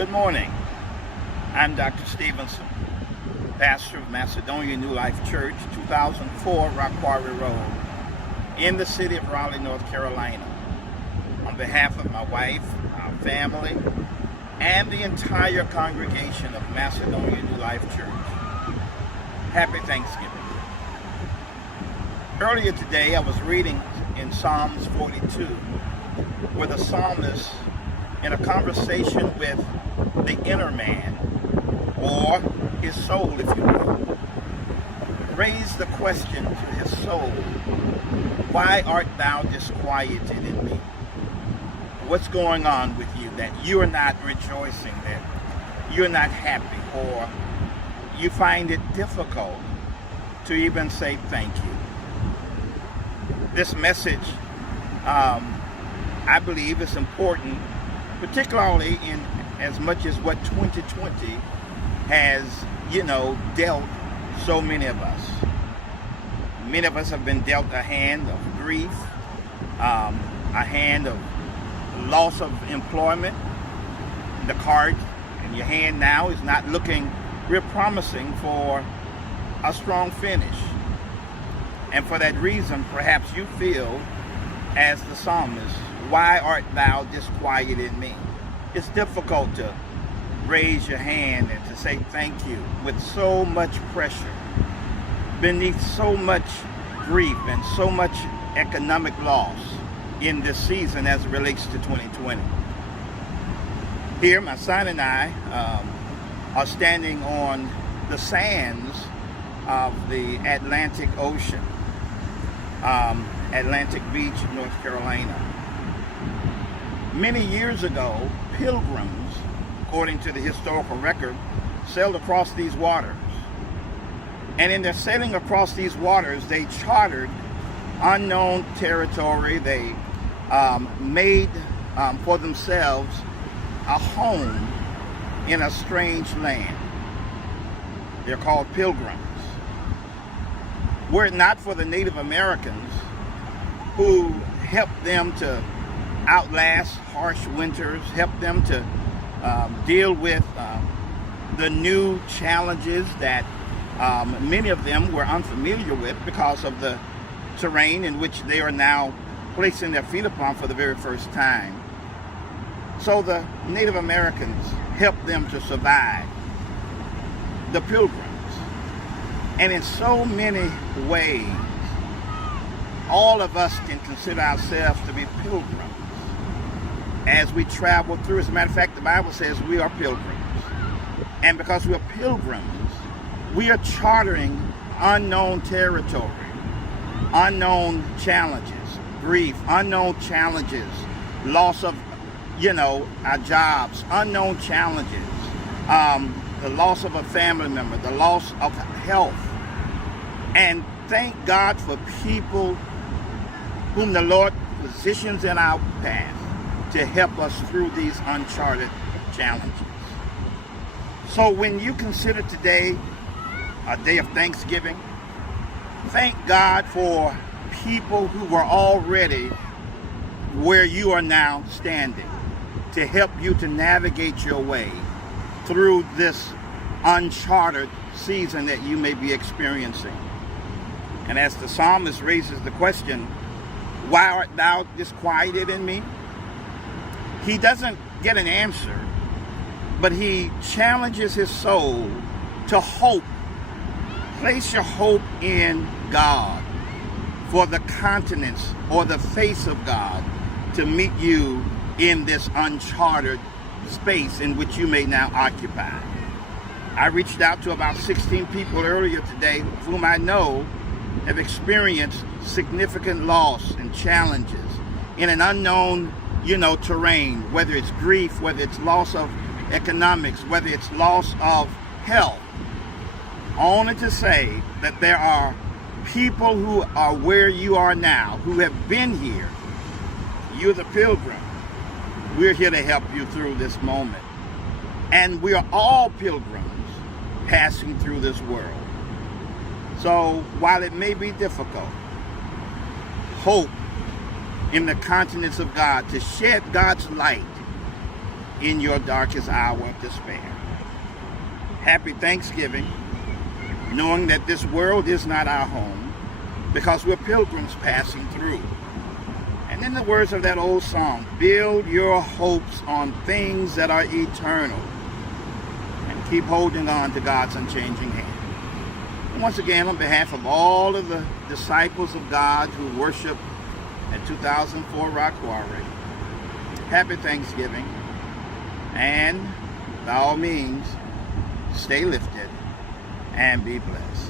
Good morning. I'm Dr. Stevenson, pastor of Macedonia New Life Church, 2004 Rock Quarry Road, in the city of Raleigh, North Carolina. On behalf of my wife, our family, and the entire congregation of Macedonia New Life Church, happy Thanksgiving. Earlier today, I was reading in Psalms 42, where the psalmist, in a conversation with the inner man, or his soul, if you will, raised the question to his soul, why art thou disquieted in me? What's going on with you that you are not rejoicing, that you're not happy, or you find it difficult to even say thank you? This message, I believe, is important, particularly in as much as what 2020 has, dealt so many of us. Many of us have been dealt a hand of grief, a hand of loss of employment. The card in your hand now is not looking real promising for a strong finish. And for that reason, perhaps you feel, as the psalmist, why art thou disquieted in me? It's difficult to raise your hand and to say thank you with so much pressure, beneath so much grief and so much economic loss in this season as it relates to 2020. Here, my son and I are standing on the sands of the Atlantic Ocean, Atlantic Beach, North Carolina. Many years ago, pilgrims, according to the historical record, sailed across these waters. And in their sailing across these waters, they chartered unknown territory. They made for themselves a home in a strange land. They're called pilgrims. Were it not for the Native Americans who helped them to outlast harsh winters, helped them to deal with the new challenges that many of them were unfamiliar with because of the terrain in which they are now placing their feet upon for the very first time. So the Native Americans helped them to survive. The pilgrims. And in so many ways, all of us can consider ourselves to be pilgrims as we travel through. As a matter of fact, the Bible says we are pilgrims. And because we're pilgrims, we are chartering unknown territory, unknown challenges, grief, unknown challenges, loss of, our jobs, unknown challenges, the loss of a family member, the loss of health. And thank God for people whom the Lord positions in our path to help us through these uncharted challenges. So when you consider today a day of Thanksgiving, thank God for people who were already where you are now standing to help you to navigate your way through this uncharted season that you may be experiencing. And as the psalmist raises the question, why art thou disquieted in me? He doesn't get an answer, but he challenges his soul to hope. Place your hope in God for the countenance or the face of God to meet you in this uncharted space in which you may now occupy. I reached out to about 16 people earlier today whom I know have experienced significant loss and challenges in an unknown, terrain, whether it's grief, whether it's loss of economics, whether it's loss of health. Only to say that there are people who are where you are now, who have been here. You're the pilgrim. We're here to help you through this moment. And we are all pilgrims passing through this world. So while it may be difficult, hope in the countenance of God to shed God's light in your darkest hour of despair. Happy Thanksgiving, knowing that this world is not our home because we're pilgrims passing through. And in the words of that old song, build your hopes on things that are eternal and keep holding on to God's unchanging hand. And once again, on behalf of all of the disciples of God who worship at 2004 Rock Quarry, happy Thanksgiving, and by all means, stay lifted and be blessed.